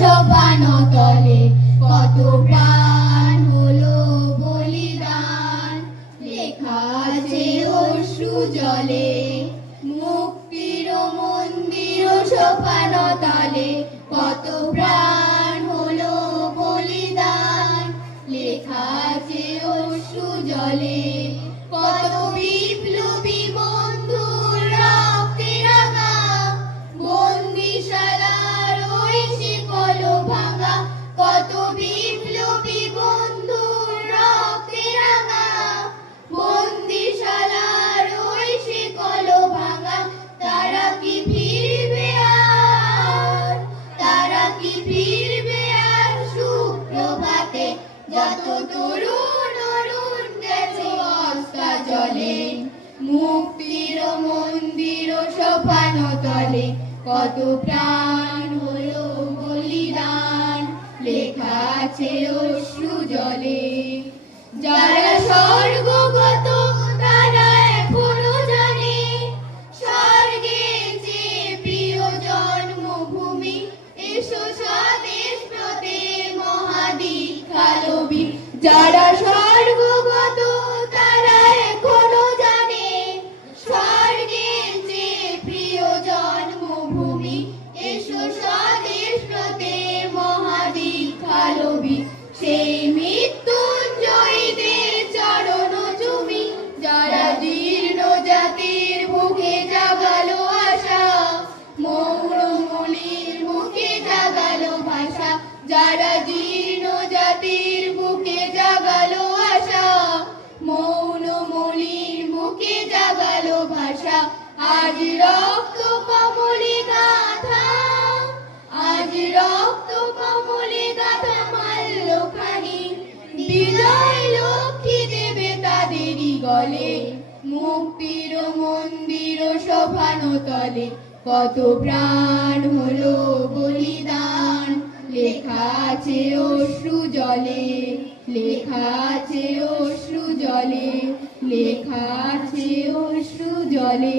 সোপানতলে কত প্রাণ হলো বলিদান, লেখা আছে অশ্রু জলে। মুক্তির মন্দির সোপানতলে কত প্রাণ হলো বলিদান, লেখা আছে অশ্রু জলে। কত বিপ্লবী বন্ধুর রক্তে রাঙা বন্দিশালার ওই শিকল ভাঙা, কত বিপ্লবী বন্ধুর রক্তে রাঙা বন্দিশালার ওই শিকল ভাঙা। তারা কি ফিরবে আর, তারা কি ফিরবে আর সুপ্রভাতে, যত তরুণ অরুণ গেছে অস্তা জলে। মুক্তির মন্দির সোপানতলে কত প্রাণ হলো বলিদান, লেখা আছে অশ্রু জলে। যারা স্বর্গগত তারা এখনো জানে, স্বর্গে যে প্রিয় জন্মভূমি। এসো স্বদেশ ব্রতে মহাদীক্ষালবি। যারা স্বর্গগত তারা এখনো জানে, স্বর্গে যে প্রিয় জন্মভূমি। এসো স্বদেশ ব্রতে মহাদীক্ষালবি। সেই মৃত্যুঞ্জয়ীদের চরণ চুমি, যারা জীর্ণ জাতির বুকে জাগালো আশা, মৌনমণির মুখে জাগালো ভাষা। যারা জীর্ণ জাতির বুকে জাগালো আশা, মৌনমণির মুখে জাগালো ভাষা। আজ রক্ত কমলে গাথা, আজ রক্ত কমলে গাথা মাল্যখানি, বিজয় লক্ষ্মী দেবে তাদেরই গলে। মুক্তির মন্দির সোপানতলে কত প্রাণ হলো বলিদান, লেখা আছে অশ্রু জলে, লেখা আছে অশ্রু জলে, লেখা আছে অশ্রু জলে।